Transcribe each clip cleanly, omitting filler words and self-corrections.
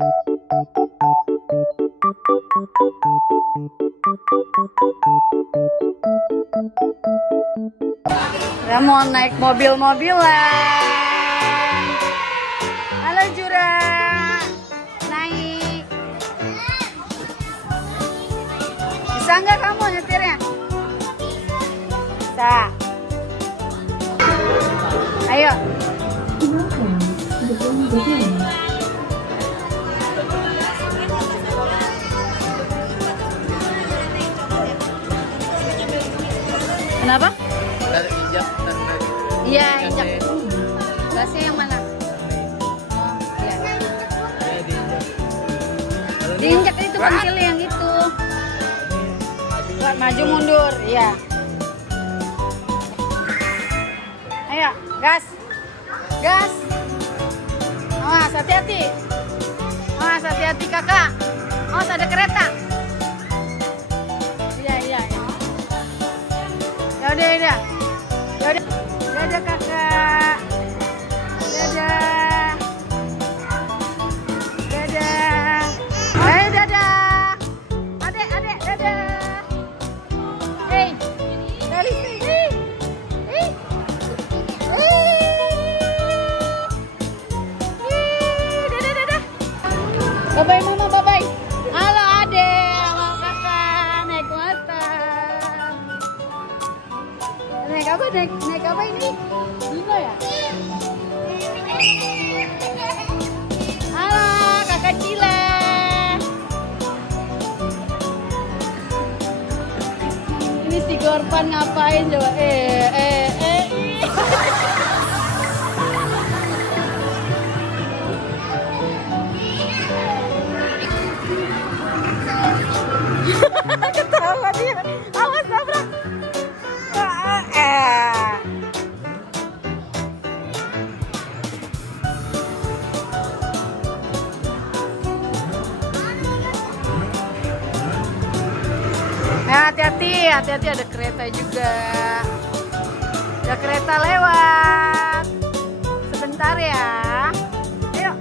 Ya mau naik mobil-mobilan. Halo Jura, naik. Bisa nggak kamu nyetirnya? Bisa. Ayo. Kenapa? Iya, injak. Gasnya yang mana? Oh, iya. Diinjak itu pentil yang itu. Maju mundur, iya. Ayo, gas. Gas. Awas, hati-hati. Awas, hati-hati kakak. Awas, ada kereta. Iya, iya, iya. Yaudah, yaudah. Yaudah. Dadah kakak. Dadah. Dadah. Ayo dadah. Adek, adek, dadah. Hei, dari sini. Hei. Dadah, dadah. Bye-bye mama, bye-bye. Halo adek, sama kakak naik motor. Naik apa? Naik apa ini? Dino ya? Halo kakak Cila. Ini si Gorpan ngapain coba? Ketawa dia. Awas nabrak. Hati-hati, hati-hati ada kereta juga. Ada kereta lewat. Sebentar ya. Ayo.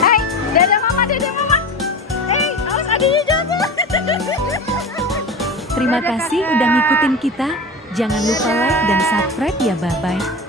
Hai, dadah mama, dadah mama. Hei, awas adiknya jatuh. Terima kasih udah ngikutin kita. Jangan lupa like dan subscribe ya, bye-bye.